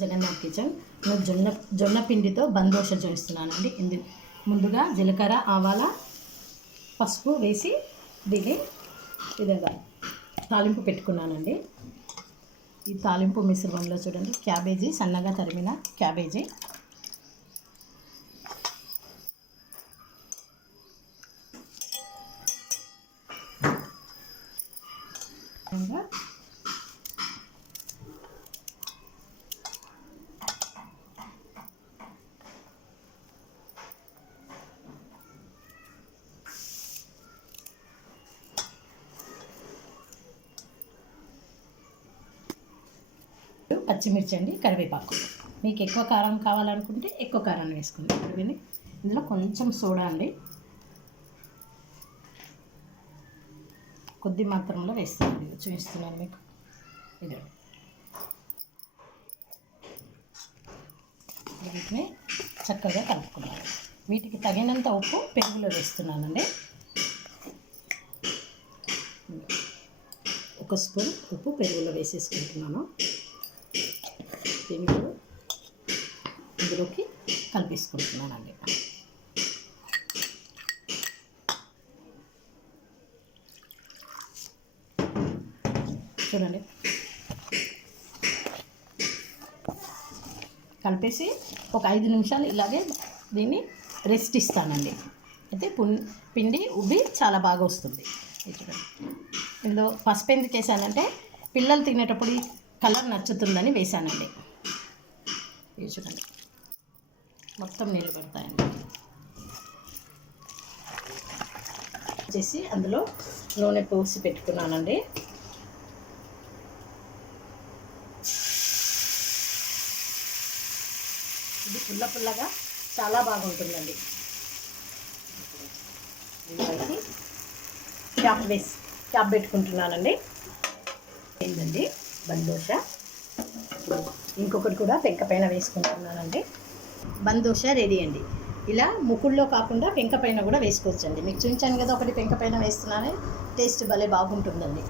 Jagannadh kitchen. నేను జొన్న పిండితో బందోష చేస్తున్నానండి. ముందుగా జీలకర్ర, ఆవాల, పసుపు వేసి దీన్ని విధంగా తాలింపు పెట్టుకున్నానండి. ఈ తాలింపు మిశ్రమంలో చూడండి, క్యాబేజీ, సన్నగా తరిమిన క్యాబేజీ, పచ్చిమిర్చి అండి, కరివేపాకు. మీకు ఎక్కువ కారం కావాలనుకుంటే ఎక్కువ కారాన్ని వేసుకోండి. కరివేని ఇందులో కొంచెం సోడా అండి, కొద్ది మాత్రంలో వేస్తాను, చూపిస్తున్నాను మీకు. ఇది వీటిని చక్కగా కలుపుకున్నాను. వీటికి తగినంత ఉప్పు పెరుగులో వేస్తున్నానండి. 1 స్పూన్ ఉప్పు పెరుగులో వేసేసుకుంటున్నాను. దీన్ని ఇందులోకి కలిపేసుకుంటున్నానండి. చూడండి, కలిపేసి ఒక 5 నిమిషాలు ఇలాగే దీన్ని రెస్ట్ ఇస్తానండి. అయితే పిండి ఉబ్బి చాలా బాగా వస్తుంది. చూడండి, ఇందులో పసుపు ఎందుకు వేసానంటే పిల్లలు తినేటప్పుడు ఈ కలర్ నచ్చుతుందని వేసానండి. ఇవి చూడండి, మొత్తం నీళ్ళు పడతాయండి. చేసి అందులో నూనె పోసి పెట్టుకున్నానండి. ఇది పుల్లగా చాలా బాగుంటుందండి. దీనిపైకి క్యాప్ పెట్టుకుంటున్నానండి. ఏంటండి బందోష. ఇంకొకటి కూడా పెంక పైన వేసుకుంటున్నానండి. బందోష రెడీ అండి. ఇలా ముకుల్లో కాకుండా పెంక పైన కూడా వేసుకోవచ్చండి. మీకు చూపించాను కదా, ఒకటి పెంక పైన వేస్తున్నానే టేస్ట్ భలే బాగుంటుందండి.